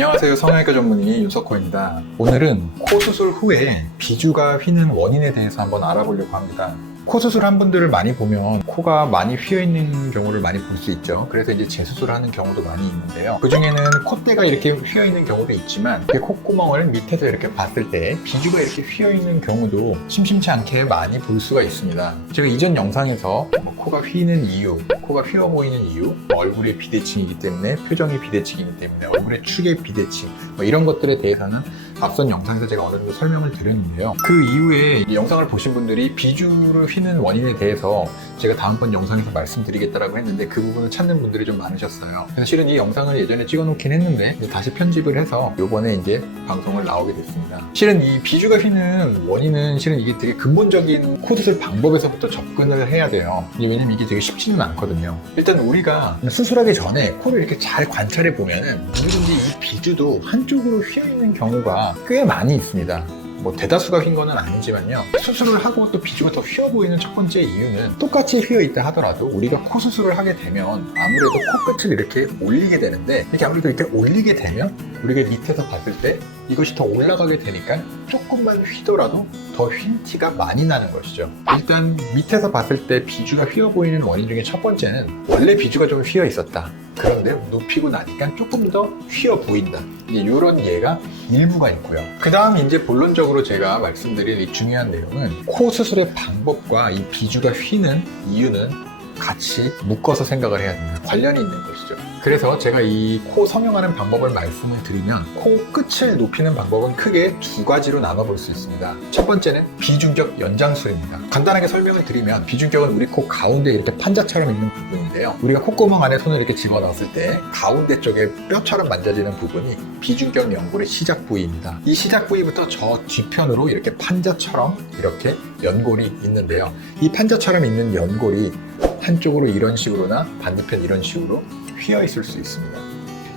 안녕하세요. 성형외과 전문의 윤석호입니다. 오늘은 코 수술 후에 비주가 휘는 원인에 대해서 한번 알아보려고 합니다. 코 수술한 분들을 많이 보면 코가 많이 휘어있는 경우를 많이 볼 수 있죠. 그래서 이제 재수술하는 경우도 많이 있는데요. 그 중에는 콧대가 이렇게 휘어있는 경우도 있지만 콧구멍을 밑에서 이렇게 봤을 때 비주가 이렇게 휘어있는 경우도 심심치 않게 많이 볼 수가 있습니다. 제가 이전 영상에서 코가 휘는 이유, 코가 휘어 보이는 이유, 얼굴의 비대칭이기 때문에, 표정이 비대칭이기 때문에, 얼굴의 축의 비대칭, 이런 것들에 대해서는 앞선 영상에서 제가 어느 정도 설명을 드렸는데요. 그 이후에 이 영상을 보신 분들이 비주를 휘는 원인에 대해서 제가 다음번 영상에서 말씀드리겠다라고 했는데 그 부분을 찾는 분들이 좀 많으셨어요. 그래서 실은 이 영상을 예전에 찍어놓긴 했는데 이제 다시 편집을 해서 요번에 이제 방송을 나오게 됐습니다. 실은 이 비주가 휘는 원인은 실은 이게 되게 근본적인 코 수술 방법에서부터 접근을 해야 돼요. 왜냐면 이게 되게 쉽지는 않거든요. 일단 우리가 수술하기 전에 코를 이렇게 잘 관찰해 보면은 누구든지 이 비주도 한쪽으로 휘어있는 경우가 꽤 많이 있습니다. 대다수가 휜 거는 아니지만요. 수술을 하고 또 비주가 더 휘어 보이는 첫 번째 이유는 똑같이 휘어 있다 하더라도 우리가 코 수술을 하게 되면 아무래도 코끝을 이렇게 올리게 되는데 이렇게 아무래도 이렇게 올리게 되면 우리가 밑에서 봤을 때 이것이 더 올라가게 되니까 조금만 휘더라도 더 휜 티가 많이 나는 것이죠. 일단 밑에서 봤을 때 비주가 휘어 보이는 원인 중에 첫 번째는 원래 비주가 좀 휘어 있었다. 그런데 눕히고 나니까 조금 더 휘어 보인다. 이런 예가 일부가 있고요. 그 다음 이제 본론적으로 제가 말씀드릴 이 중요한 내용은 코 수술의 방법과 이 비주가 휘는 이유는 같이 묶어서 생각을 해야 됩니다. 관련이 있는 것이죠. 그래서 제가 이 코 성형하는 방법을 말씀을 드리면 코 끝을 높이는 방법은 크게 두 가지로 나눠볼 수 있습니다. 첫 번째는 비중격 연장술입니다. 간단하게 설명을 드리면 비중격은 우리 코 가운데 이렇게 판자처럼 있는 부분인데요. 우리가 콧구멍 안에 손을 이렇게 집어넣었을 때 가운데 쪽에 뼈처럼 만져지는 부분이 비중격 연골의 시작 부위입니다. 이 시작 부위부터 저 뒤편으로 이렇게 판자처럼 이렇게 연골이 있는데요. 이 판자처럼 있는 연골이 한쪽으로 이런 식으로나 반대편 이런 식으로 휘어 있을 수 있습니다.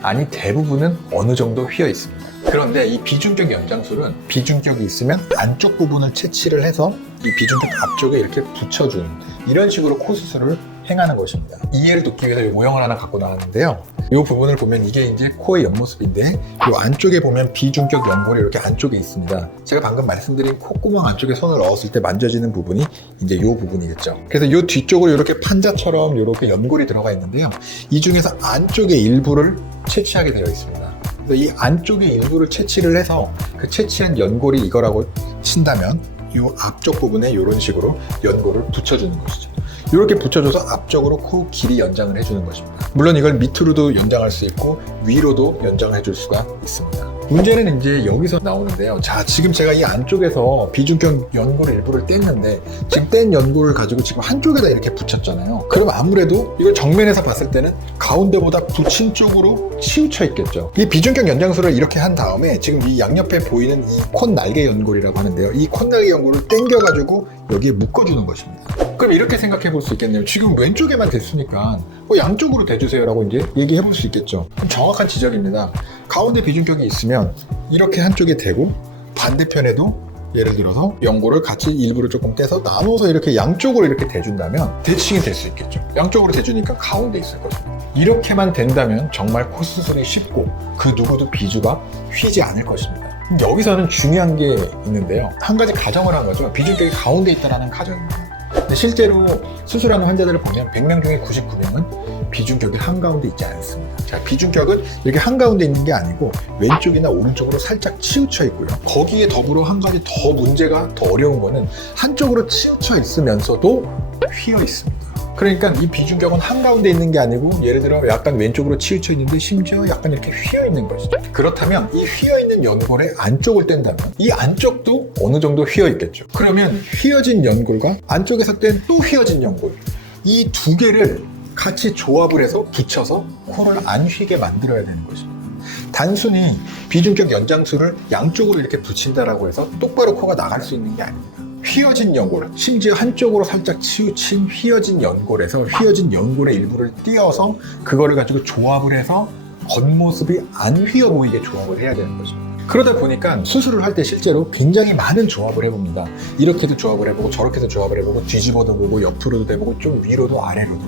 아니 대부분은 어느 정도 휘어 있습니다. 그런데 이 비중격 연장술은 비중격이 있으면 안쪽 부분을 채취를 해서 이 비중격 앞쪽에 이렇게 붙여주는 이런 식으로 코 수술을 행하는 것입니다. 이해를 돕기 위해서 이 모형을 하나 갖고 나왔는데요. 이 부분을 보면 이게 이제 코의 옆모습인데 이 안쪽에 보면 비중격 연골이 이렇게 안쪽에 있습니다. 제가 방금 말씀드린 콧구멍 안쪽에 손을 넣었을 때 만져지는 부분이 이제 이 부분이겠죠. 그래서 이 뒤쪽으로 이렇게 판자처럼 이렇게 연골이 들어가 있는데요. 이 중에서 안쪽의 일부를 채취하게 되어 있습니다. 그래서 이 안쪽의 일부를 채취를 해서 그 채취한 연골이 이거라고 친다면 이 앞쪽 부분에 이런 식으로 연골을 붙여주는 것이죠. 이렇게 붙여줘서 앞쪽으로 코 길이 연장을 해주는 것입니다. 물론 이걸 밑으로도 연장할 수 있고 위로도 연장을 해줄 수가 있습니다. 문제는 이제 여기서 나오는데요. 자, 지금 제가 이 안쪽에서 비중격 연골 일부를 뗐는데 지금 뗀 연골을 가지고 지금 한쪽에다 이렇게 붙였잖아요. 그럼 아무래도 이걸 정면에서 봤을 때는 가운데보다 붙인 쪽으로 치우쳐 있겠죠. 이 비중격 연장술을 이렇게 한 다음에 지금 이 양옆에 보이는 이 콧날개 연골이라고 하는데요. 이 콧날개 연골을 당겨가지고 여기에 묶어주는 것입니다. 그럼 이렇게 생각해 볼 수 있겠네요. 지금 왼쪽에만 됐으니까 양쪽으로 대주세요 라고 이제 얘기해 볼 수 있겠죠. 정확한 지적입니다. 가운데 비중격이 있으면 이렇게 한쪽에 대고 반대편에도 예를 들어서 연골을 같이 일부를 조금 떼서 나눠서 이렇게 양쪽으로 이렇게 대준다면 대칭이 될 수 있겠죠. 양쪽으로 대주니까 가운데 있을 것입니다. 이렇게만 된다면 정말 코 수술이 쉽고 그 누구도 비주가 휘지 않을 것입니다. 여기서는 중요한 게 있는데요. 한 가지 가정을 한 거죠. 비중격이 가운데 있다는 가정입니다. 근데 실제로 수술하는 환자들을 보면 100명 중에 99명은 비중격이 한가운데 있지 않습니다. 자, 비중격은 이렇게 한가운데 있는 게 아니고 왼쪽이나 오른쪽으로 살짝 치우쳐 있고요. 거기에 더불어 한 가지 더 문제가 더 어려운 거는 한쪽으로 치우쳐 있으면서도 휘어 있습니다. 그러니까 이 비중격은 한가운데 있는 게 아니고 예를 들어 약간 왼쪽으로 치우쳐 있는데 심지어 약간 이렇게 휘어 있는 것이죠. 그렇다면 이 휘어 있는 연골의 안쪽을 뗀다면 이 안쪽도 어느 정도 휘어 있겠죠. 그러면 휘어진 연골과 안쪽에서 뗀 또 휘어진 연골 이 두 개를 같이 조합을 해서 붙여서 코를 안 휘게 만들어야 되는 것입니다. 단순히 비중격 연장술을 양쪽으로 이렇게 붙인다라고 해서 똑바로 코가 나갈 수 있는 게 아닙니다. 휘어진 연골, 심지어 한쪽으로 살짝 치우친 휘어진 연골에서 휘어진 연골의 일부를 띄어서 그거를 가지고 조합을 해서 겉모습이 안 휘어 보이게 조합을 해야 되는 것입니다. 그러다 보니까 수술을 할 때 실제로 굉장히 많은 조합을 해봅니다. 이렇게도 조합을 해보고 저렇게도 조합을 해보고 뒤집어도 보고 옆으로도 해보고 좀 위로도 아래로도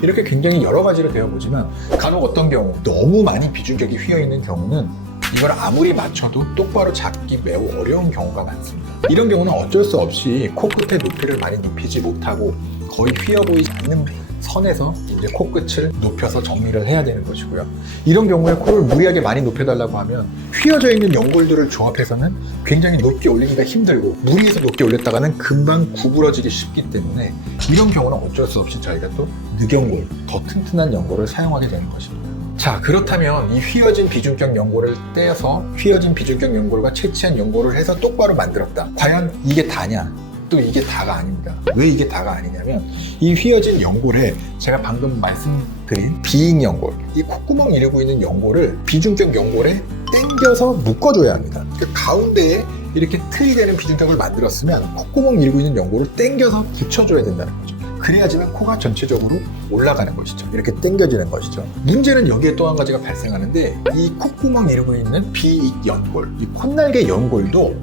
이렇게 굉장히 여러 가지로 되어보지만 간혹 어떤 경우 너무 많이 비중격이 휘어있는 경우는 이걸 아무리 맞춰도 똑바로 잡기 매우 어려운 경우가 많습니다. 이런 경우는 어쩔 수 없이 코끝의 높이를 많이 높이지 못하고 거의 휘어 보이지 않는 선에서 이제 코끝을 높여서 정리를 해야 되는 것이고요. 이런 경우에 코를 무리하게 많이 높여달라고 하면 휘어져 있는 연골들을 조합해서는 굉장히 높게 올리기가 힘들고 무리해서 높게 올렸다가는 금방 구부러지기 쉽기 때문에 이런 경우는 어쩔 수 없이 저희가 또 늑연골, 더 튼튼한 연골을 사용하게 되는 것입니다. 자, 그렇다면 이 휘어진 비중격 연골을 떼어서 휘어진 비중격 연골과 채취한 연골을 해서 똑바로 만들었다. 과연 이게 다냐? 또 이게 다가 아닙니다. 왜 이게 다가 아니냐면 이 휘어진 연골에 제가 방금 말씀드린 비익 연골, 이 콧구멍 이루고 있는 연골을 비중격 연골에 당겨서 묶어줘야 합니다. 그 가운데에 이렇게 틀이 되는 비중격을 만들었으면 콧구멍 이루고 있는 연골을 당겨서 붙여줘야 된다는 거죠. 그래야지만 코가 전체적으로 올라가는 것이죠. 이렇게 당겨지는 것이죠. 문제는 여기에 또 한 가지가 발생하는데 이 콧구멍 이루고 있는 비익 연골, 이 콧날개 연골도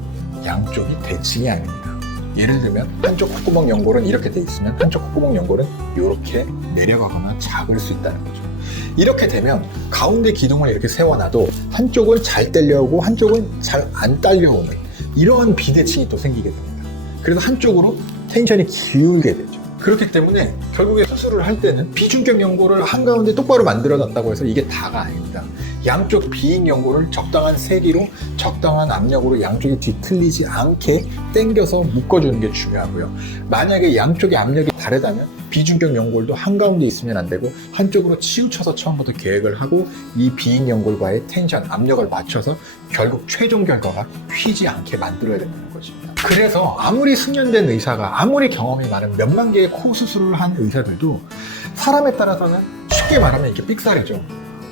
양쪽이 대칭이 아닙니다. 예를 들면 한쪽 콧구멍 연골은 이렇게 돼 있으면 한쪽 콧구멍 연골은 이렇게 내려가거나 작을 수 있다는 거죠. 이렇게 되면 가운데 기둥을 이렇게 세워놔도 한쪽은 잘 딸려오고 한쪽은 잘 안 딸려오는 이러한 비대칭이 또 생기게 됩니다. 그래서 한쪽으로 텐션이 기울게 되죠. 그렇기 때문에 결국에 수술을 할 때는 비중격 연골을 한가운데 똑바로 만들어 놨다고 해서 이게 다가 아닙니다. 양쪽 비익 연골을 적당한 세기로 적당한 압력으로 양쪽이 뒤틀리지 않게 당겨서 묶어주는 게 중요하고요. 만약에 양쪽의 압력이 다르다면 비중격 연골도 한가운데 있으면 안 되고 한쪽으로 치우쳐서 처음부터 계획을 하고 이 비익 연골과의 텐션, 압력을 맞춰서 결국 최종 결과가 휘지 않게 만들어야 된다는 것입니다. 그래서 아무리 숙련된 의사가 아무리 경험이 많은 몇만 개의 코 수술을 한 의사들도 사람에 따라서는 쉽게 말하면 이렇게 삑사리죠.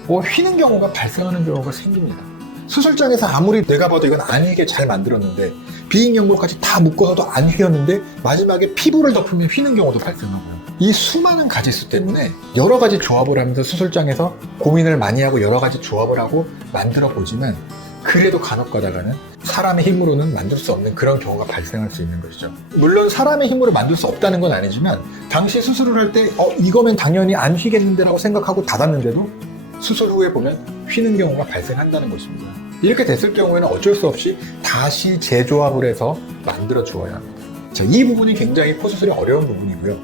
휘는 경우가 발생하는 경우가 생깁니다. 수술장에서 아무리 내가 봐도 이건 아니게 잘 만들었는데 비익 연골까지 다 묶어서도 안 휘었는데 마지막에 피부를 덮으면 휘는 경우도 발생하고요. 이 수많은 가지수 때문에 여러 가지 조합을 하면서 수술장에서 고민을 많이 하고 여러 가지 조합을 하고 만들어 보지만 그래도 간혹 가다가는 사람의 힘으로는 만들 수 없는 그런 경우가 발생할 수 있는 것이죠. 물론 사람의 힘으로 만들 수 없다는 건 아니지만 당시 수술을 할 때 이거면 당연히 안 휘겠는데 라고 생각하고 닫았는데도 수술 후에 보면 휘는 경우가 발생한다는 것입니다. 이렇게 됐을 경우에는 어쩔 수 없이 다시 재조합을 해서 만들어 주어야 합니다. 자, 이 부분이 굉장히 코 수술이 어려운 부분이고요.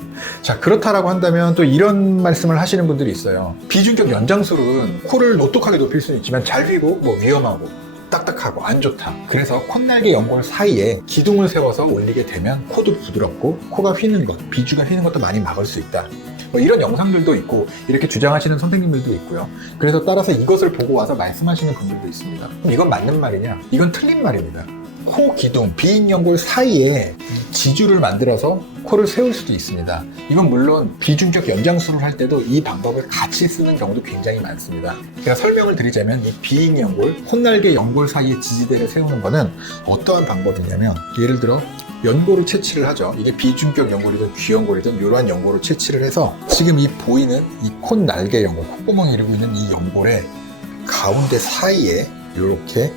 자, 그렇다라고 한다면 또 이런 말씀을 하시는 분들이 있어요. 비중격 연장술은 코를 오똑하게 높일 수는 있지만 잘 휘고 위험하고 딱딱하고 안 좋다. 그래서 콧날개 연골 사이에 기둥을 세워서 올리게 되면 코도 부드럽고 코가 휘는 것, 비주가 휘는 것도 많이 막을 수 있다. 이런 영상들도 있고 이렇게 주장하시는 선생님들도 있고요. 그래서 따라서 이것을 보고 와서 말씀하시는 분들도 있습니다. 이건 맞는 말이냐? 이건 틀린 말입니다. 코 기둥, 비익 연골 사이에 지주를 만들어서 코를 세울 수도 있습니다. 이건 물론 비중격 연장술을 할 때도 이 방법을 같이 쓰는 경우도 굉장히 많습니다. 제가 설명을 드리자면 이 비익 연골, 콧날개 연골 사이에 지지대를 세우는 거는 어떠한 방법이냐면 예를 들어 연골을 채취를 하죠. 이게 비중격 연골이든 귀연골이든 이러한 연골을 채취를 해서 지금 이 보이는 이 콧날개 연골, 콧구멍 이루고 있는 이 연골의 가운데 사이에 이렇게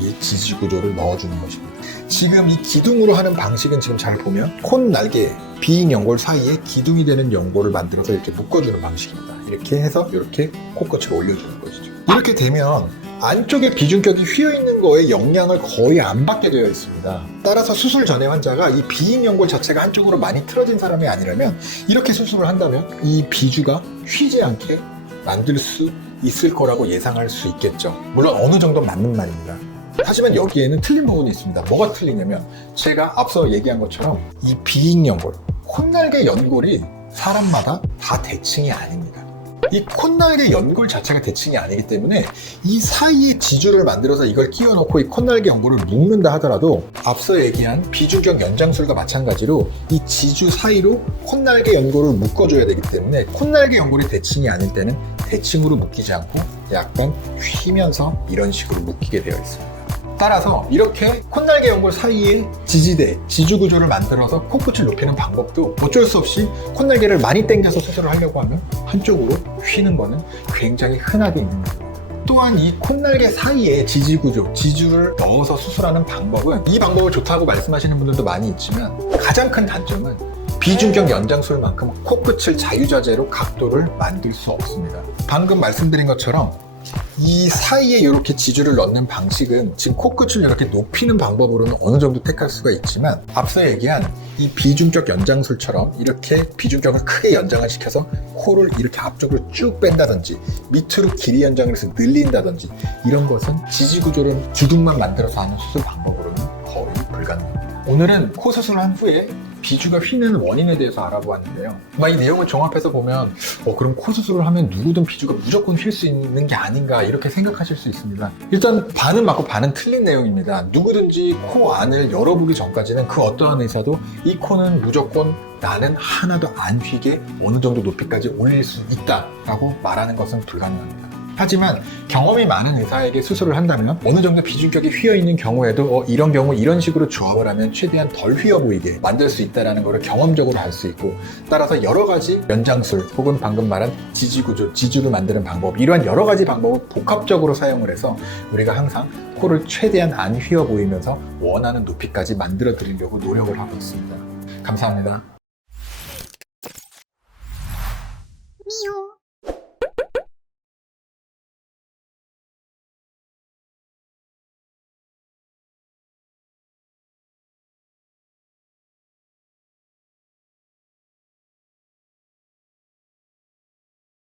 이 지지 구조를 넣어주는 것입니다. 지금 이 기둥으로 하는 방식은 지금 잘 보면 콧날개, 비익 연골 사이에 기둥이 되는 연골을 만들어서 이렇게 묶어주는 방식입니다. 이렇게 해서 이렇게 코끝을 올려주는 것이죠. 이렇게 되면 안쪽에 비중격이 휘어있는 거에 영향을 거의 안 받게 되어 있습니다. 따라서 수술 전에 환자가 이 비익 연골 자체가 한쪽으로 많이 틀어진 사람이 아니라면 이렇게 수술을 한다면 이 비주가 휘지 않게 만들 수 있을 거라고 예상할 수 있겠죠. 물론 어느 정도 맞는 말입니다. 하지만 여기에는 틀린 부분이 있습니다. 뭐가 틀리냐면 제가 앞서 얘기한 것처럼 이 비익 연골, 콧날개 연골이 사람마다 다 대칭이 아닙니다. 이 콧날개 연골 자체가 대칭이 아니기 때문에 이 사이에 지주를 만들어서 이걸 끼워 넣고 이 콧날개 연골을 묶는다 하더라도 앞서 얘기한 비중격 연장술과 마찬가지로 이 지주 사이로 콧날개 연골을 묶어줘야 되기 때문에 콧날개 연골이 대칭이 아닐 때는 대칭으로 묶이지 않고 약간 휘면서 이런 식으로 묶이게 되어 있습니다. 따라서 이렇게 콧날개 연골 사이에 지지대, 지주 구조를 만들어서 코끝을 높이는 방법도 어쩔 수 없이 콧날개를 많이 당겨서 수술을 하려고 하면 한쪽으로 휘는 거는 굉장히 흔하게 있는 겁니다. 또한 이 콧날개 사이에 지지 구조, 지주를 넣어서 수술하는 방법은 이 방법을 좋다고 말씀하시는 분들도 많이 있지만 가장 큰 단점은 비중격 연장술만큼 코끝을 자유자재로 각도를 만들 수 없습니다. 방금 말씀드린 것처럼 이 사이에 이렇게 지주를 넣는 방식은 지금 코끝을 이렇게 높이는 방법으로는 어느 정도 택할 수가 있지만 앞서 얘기한 이 비중격 연장술처럼 이렇게 비중격을 크게 연장을 시켜서 코를 이렇게 앞쪽으로 쭉 뺀다든지 밑으로 길이 연장을 해서 늘린다든지 이런 것은 지지 구조를 주둥만 만들어서 하는 수술 방법으로는 거의 불가능합니다. 오늘은 코 수술을 한 후에 비주가 휘는 원인에 대해서 알아보았는데요. 이 내용을 종합해서 보면 그럼 코 수술을 하면 누구든 비주가 무조건 휠 수 있는 게 아닌가 이렇게 생각하실 수 있습니다. 일단 반은 맞고 반은 틀린 내용입니다. 누구든지 코 안을 열어보기 전까지는 그 어떠한 의사도 이 코는 무조건 나는 하나도 안 휘게 어느 정도 높이까지 올릴 수 있다라고 말하는 것은 불가능합니다. 하지만 경험이 많은 의사에게 수술을 한다면 어느 정도 비중격이 휘어있는 경우에도 이런 경우 이런 식으로 조합을 하면 최대한 덜 휘어 보이게 만들 수 있다는 것을 경험적으로 알 수 있고 따라서 여러 가지 연장술 혹은 방금 말한 지지구조, 지주를 만드는 방법 이러한 여러 가지 방법을 복합적으로 사용을 해서 우리가 항상 코를 최대한 안 휘어 보이면서 원하는 높이까지 만들어 드리려고 노력을 하고 있습니다. 감사합니다.